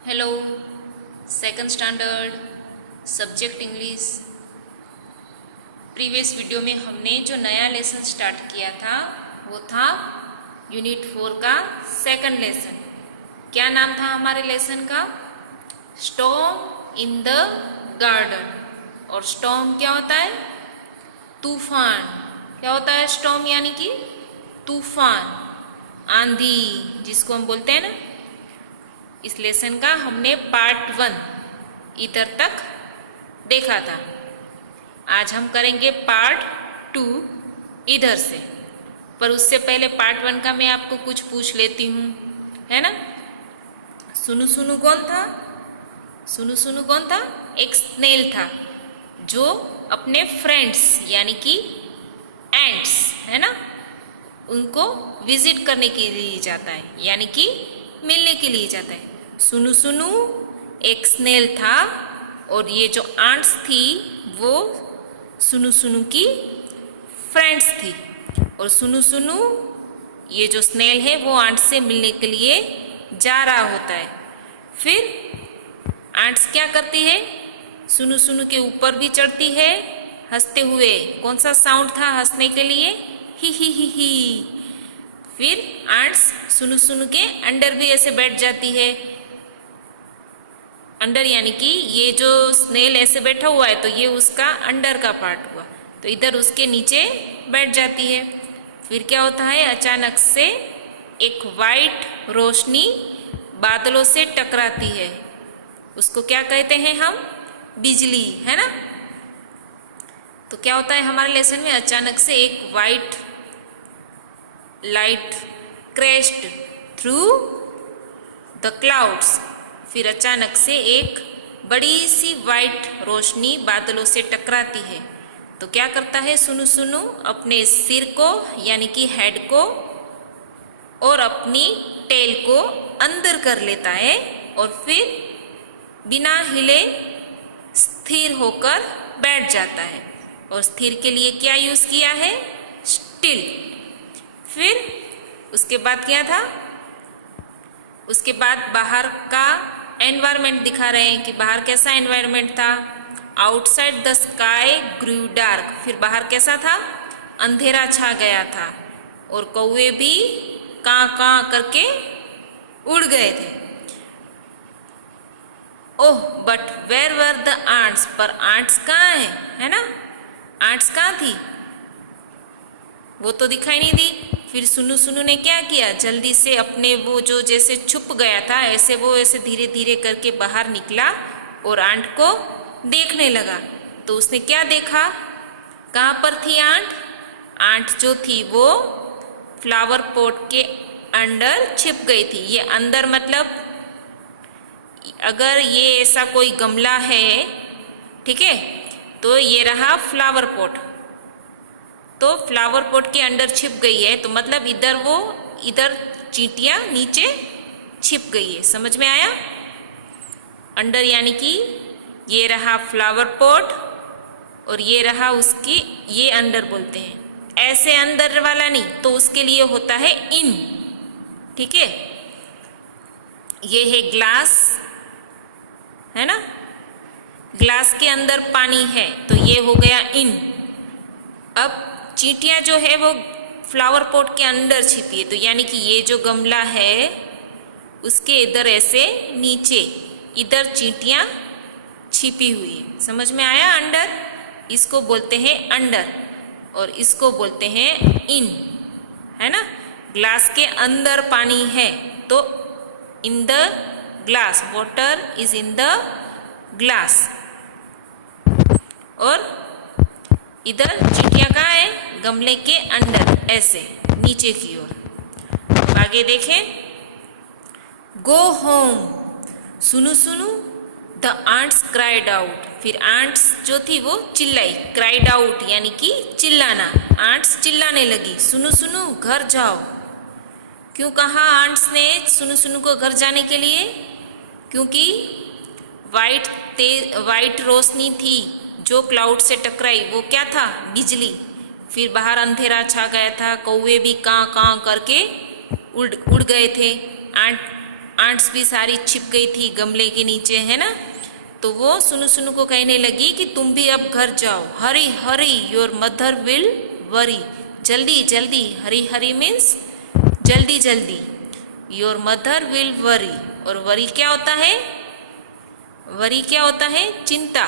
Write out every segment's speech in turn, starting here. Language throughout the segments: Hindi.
Hello, second standard subject English. Previous video में हमने जो नया लेसन स्टार्ट किया था वो था यूनिट 4 का सेकंड लेसन। क्या नाम था हमारे लेसन का? Storm in the garden. और स्टॉर्म क्या होता है? तूफान। क्या होता है स्टॉर्म? यानी कि तूफान, आंधी, जिसको हम बोलते हैं ना। इस लेसन का हमने पार्ट 1 इधर तक देखा था। आज हम करेंगे पार्ट 2 इधर से। पर उससे पहले पार्ट 1 का मैं आपको कुछ पूछ लेती हूँ, है ना। सुनु सुनु कौन था? सुनु सुनु कौन था? एक स्नेल था जो अपने फ्रेंड्स यानी कि एंट्स, है ना, उनको विजिट करने के लिए जाता है, यानी कि मिलने के लिए जाता है। सुनु सुनु एक स्नेल था और ये जो आंट्स थी वो सुनु सुनु की फ्रेंड्स थी। और सुनु सुनु ये जो स्नेल है वो आंट्स से मिलने के लिए जा रहा होता है। फिर आंट्स क्या करती है? सुनु सुनु के ऊपर भी चढ़ती है हंसते हुए। कौन सा साउंड था हंसने के लिए? ही ही ही ही। फिर आंट्स सुनु सुनु के अंडर भी ऐसे बैठ जाती है। अंडर यानी कि ये जो स्नेल ऐसे बैठा हुआ है तो ये उसका अंडर का पार्ट हुआ, तो इधर उसके नीचे बैठ जाती है। फिर क्या होता है? अचानक से एक वाइट रोशनी बादलों से टकराती है। उसको क्या कहते हैं हम? बिजली, है ना। तो क्या होता है हमारे लेसन में? अचानक से एक white light crashed through the clouds. फिर अचानक से एक बड़ी सी वाइट रोशनी बादलों से टकराती है। तो क्या करता है सुनु सुनु? अपने सिर को यानी कि हेड को और अपनी टेल को अंदर कर लेता है और फिर बिना हिले स्थिर होकर बैठ जाता है। और स्थिर के लिए क्या यूज किया है? स्टिल। फिर उसके बाद क्या था? उसके बाद बाहर का एनवायरनमेंट दिखा रहे हैं कि बाहर कैसा एनवायरनमेंट था। Outside the sky grew dark. फिर बाहर कैसा था? अंधेरा छा गया था और कौवे भी कां कां करके उड़ गए थे। Oh but where were the ants. पर आंट्स कहाँ है ना। आंट्स कहाँ थी? वो तो दिखाई नहीं दी। फिर सुनु सुनु ने क्या किया? जल्दी से अपने वो जो जैसे छुप गया था ऐसे वो ऐसे धीरे धीरे करके बाहर निकला और आंट को देखने लगा। तो उसने क्या देखा? कहाँ पर थी आंट? आंट जो थी वो फ्लावर पॉट के अंदर छिप गई थी। ये अंदर मतलब अगर ये ऐसा कोई गमला है, ठीक है, तो ये रहा फ्लावर पॉट। तो फ्लावर पॉट के अंदर छिप गई है तो मतलब इधर चींटियां नीचे छिप गई है। समझ में आया? अंडर यानी कि ये रहा फ्लावर पॉट और ये रहा उसकी, ये अंदर बोलते हैं। ऐसे अंदर वाला नहीं, तो उसके लिए होता है इन, ठीक है। ये है ग्लास, है ना। ग्लास के अंदर पानी है तो ये हो गया इन। अब चींटियां जो है वो फ्लावर पॉट के अंदर छिपी है, तो यानी कि ये जो गमला है उसके इधर ऐसे नीचे इधर चींटियां छिपी हुई है। समझ में आया? अंडर इसको बोलते हैं अंडर और इसको बोलते हैं इन, है ना। ग्लास के अंदर पानी है तो in the glass, water is in the glass. और इधर चींटियां कहाँ है? गमले के अंदर ऐसे नीचे की ओर। आगे देखें। Go home. सुनु सुनु द आंट्स क्राइड आउट। फिर आंट्स जो थी वो चिल्लाई। क्राइड आउट यानी कि चिल्लाना। आंट्स चिल्लाने लगी, सुनु सुनु घर जाओ। क्यों कहा आंट्स ने सुनु सुनु को घर जाने के लिए? क्योंकि वाइट रोशनी थी जो क्लाउड से टकराई, वो क्या था? बिजली। फिर बाहर अंधेरा छा गया था, कौवे भी कां कां करके उड़ गए थे। आंट्स भी सारी छिप गई थी गमले के नीचे, है ना। तो वो सुनु सुनु को कहने लगी कि तुम भी अब घर जाओ, Hari Hari your mother will worry, जल्दी जल्दी, हरी हरी मीन्स जल्दी जल्दी, योर मदर विल वरी। और वरी क्या होता है? वरी क्या होता है? चिंता,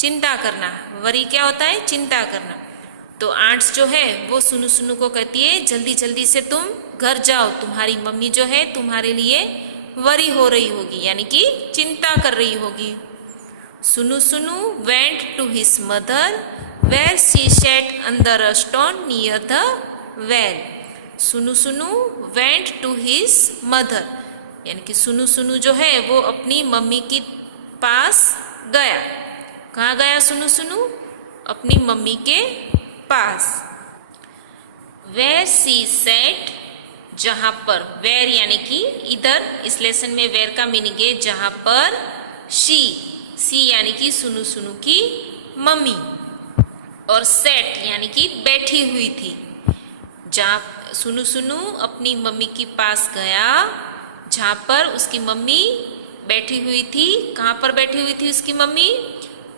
चिंता करना। वरी क्या होता है? चिंता करना। तो आंट्स जो है वो सुनु सुनु को कहती है जल्दी जल्दी से तुम घर जाओ, तुम्हारी मम्मी जो है तुम्हारे लिए वरी हो रही होगी, यानी कि चिंता कर रही होगी। Sunu Sunu went to his mother where she sat under a stone near the well. Sunu Sunu went to his mother, यानी कि सुनु सुनु जो है वो अपनी मम्मी के पास गया। कहाँ गया सुनु सुनु? अपनी मम्मी के पास। वेर सी सेट, जहाँ पर, वेर यानी कि इधर, इस लेसन में वेर का मीनिंग है जहाँ पर सी यानी कि सुनु सुनु की मम्मी, और सेट यानी कि बैठी हुई थी। जहाँ सुनु सुनु अपनी मम्मी के पास गया जहाँ पर उसकी मम्मी बैठी हुई थी। कहाँ पर बैठी हुई थी उसकी mummy?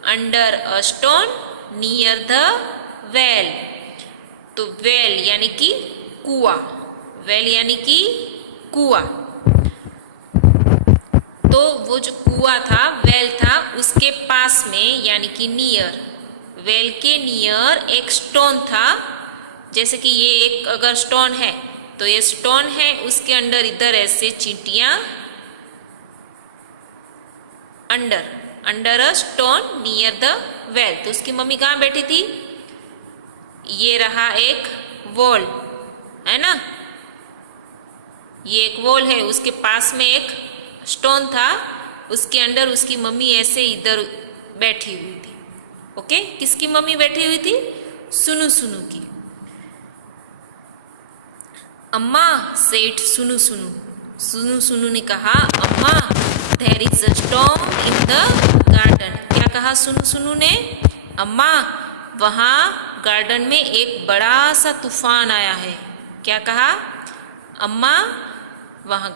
Under a stone near the well. तो वेल यानी कि कुआं, वेल यानी कि कुआं। तो वो जो कुआं था, वेल था, उसके पास में यानी कि नियर, वेल के नियर एक स्टोन था। जैसे कि ये एक अगर स्टोन है तो ये स्टोन है, उसके अंदर इधर ऐसे चींटियां, under a stone near the well. तो उसकी मम्मी कहाँ बैठी थी? ये रहा एक वॉल, है ना, ये एक वॉल है, उसके पास में एक स्टोन था, उसके अंदर उसकी मम्मी ऐसे इधर बैठी हुई थी। ओके, किसकी मम्मी बैठी हुई थी? सुनु सुनु की। अम्मा सेठ सुनु सुनु, सुनु सुनु ने कहा अम्मा there is a storm in the garden. क्या कहा सुनु सुनु ने? अम्मा वहाँ गार्डन में एक बड़ा सा तूफान आया है। क्या कहा? अम्मा वहाँ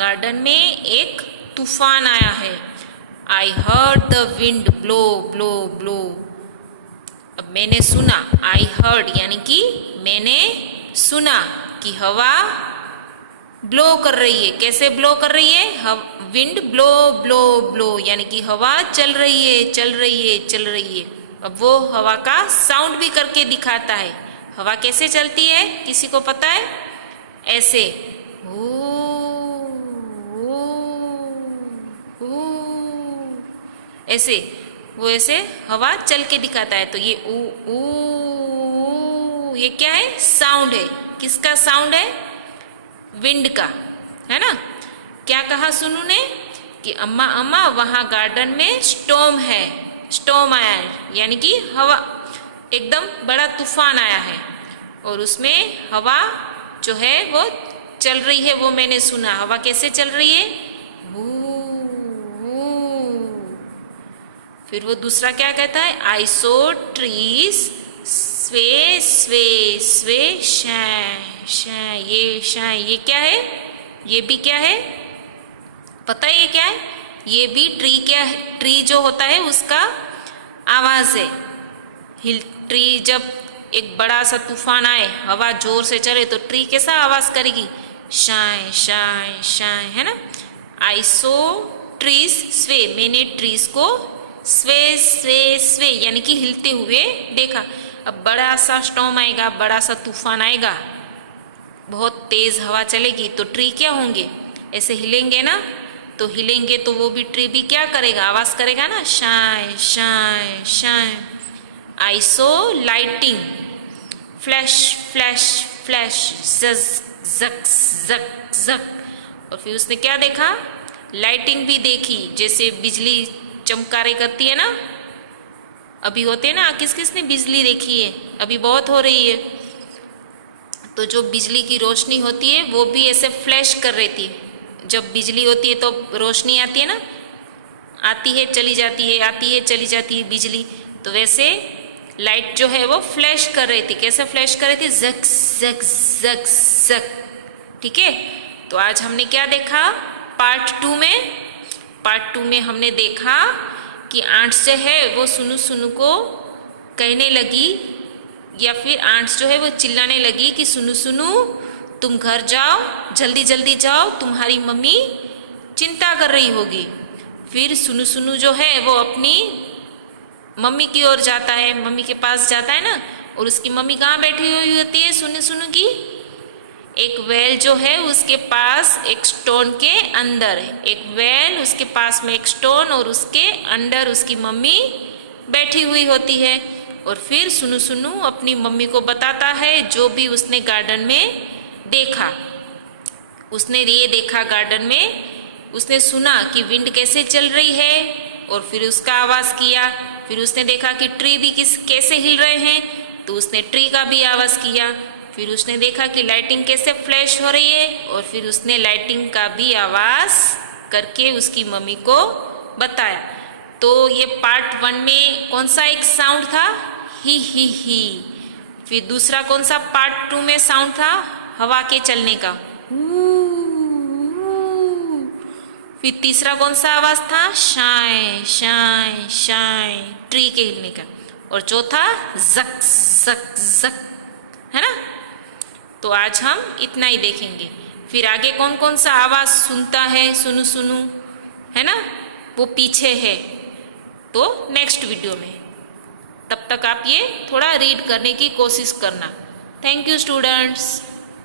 गार्डन में एक तूफान आया है। I heard the wind blow blow blow. अब मैंने सुना, आई हर्ड यानी कि मैंने सुना कि हवा ब्लो कर रही है। कैसे ब्लो कर रही है? विंड ब्लो ब्लो ब्लो यानी कि हवा चल रही है, चल रही है, चल रही है। अब वो हवा का साउंड भी करके दिखाता है। हवा कैसे चलती है? किसी को पता है? ऐसे ओ, ओ, ऐसे वो ऐसे हवा चल के दिखाता है। तो ये ओ, ये क्या है? साउंड है। किसका साउंड है? विंड का, है ना। क्या कहा सुनु ने? कि अम्मा अम्मा वहाँ गार्डन में स्टॉर्म है, स्टॉर्म आया है, यानी कि हवा, एकदम बड़ा तूफान आया है और उसमें हवा जो है वो चल रही है, वो मैंने सुना। हवा कैसे चल रही है? फिर वो दूसरा क्या कहता है? आई सो ट्रीज स्वे स्वे स्वे शै। ये क्या है? ये भी क्या है? पता है ये क्या है? ये भी ट्री क्या है? ट्री जो होता है उसका आवाज है। हिल ट्री, जब एक बड़ा सा तूफान आए, हवा जोर से चले तो ट्री कैसा आवाज करेगी? शाय शाय शाय, है ना। आई सो ट्रीज स्वे, मैंने ट्रीज को स्वे स्वे स्वे यानी कि हिलते हुए देखा। अब बड़ा सा स्टॉर्म आएगा, बड़ा सा तूफान आएगा, बहुत तेज हवा चलेगी तो ट्री क्या होंगे? ऐसे हिलेंगे ना। तो हिलेंगे तो वो भी ट्री भी क्या करेगा? आवाज करेगा ना, शाय शाय शाय। आई सो लाइटिंग फ्लैश फ्लैश फ्लैश जज जक जक जक। और फिर उसने क्या देखा? लाइटिंग भी देखी, जैसे बिजली चमकारे करती है ना, अभी होते हैं ना। किस किस ने बिजली देखी है? अभी बहुत हो रही है। तो जो बिजली की रोशनी होती है वो भी ऐसे फ्लैश कर रही थी। जब बिजली होती है तो रोशनी आती है ना, आती है चली जाती है, आती है चली जाती है बिजली। तो वैसे लाइट जो है वो फ्लैश कर रही थी। कैसे फ्लैश कर रही थी? जक जक जक जक, ठीक है। तो आज हमने क्या देखा पार्ट टू में हमने देखा कि आंट्स जो है वो सुनु सुनु को कहने लगी, या फिर आंट्स जो है वो चिल्लाने लगी कि सुनु सुनु तुम घर जाओ, जल्दी जल्दी जाओ, तुम्हारी मम्मी चिंता कर रही होगी। फिर सुनु सुनु जो है वो अपनी मम्मी की ओर जाता है, मम्मी के पास जाता है ना, और उसकी मम्मी कहाँ बैठी हुई होती है सुनु सुनु की? एक वेल जो है उसके पास एक स्टोन के अंदर है, एक वेल उसके पास में एक स्टोन और उसके अंदर उसकी मम्मी बैठी हुई होती है। और फिर सुनु सुनु अपनी मम्मी को बताता है जो भी उसने गार्डन में देखा। उसने ये देखा गार्डन में, उसने सुना कि विंड कैसे चल रही है और फिर उसका आवाज़ किया। फिर उसने देखा कि ट्री भी कैसे हिल रहे हैं, तो उसने ट्री का भी आवाज़ किया। फिर उसने देखा कि लाइटिंग कैसे फ्लैश हो रही है और फिर उसने लाइटिंग का भी आवाज़ करके उसकी मम्मी को बताया। तो ये पार्ट 1 में कौन सा एक साउंड था? ही। फिर दूसरा कौन सा पार्ट 2 में साउंड था? हवा के चलने का। फिर तीसरा कौन सा आवाज़ था? शाय शाय शाय, ट्री के हिलने का। और चौथा जक जक जक, है ना। तो आज हम इतना ही देखेंगे। फिर आगे कौन कौन सा आवाज़ सुनता है सुनु सुनु, है ना, वो पीछे है, तो नेक्स्ट वीडियो में। तब तक आप ये थोड़ा रीड करने की कोशिश करना। Thank you students.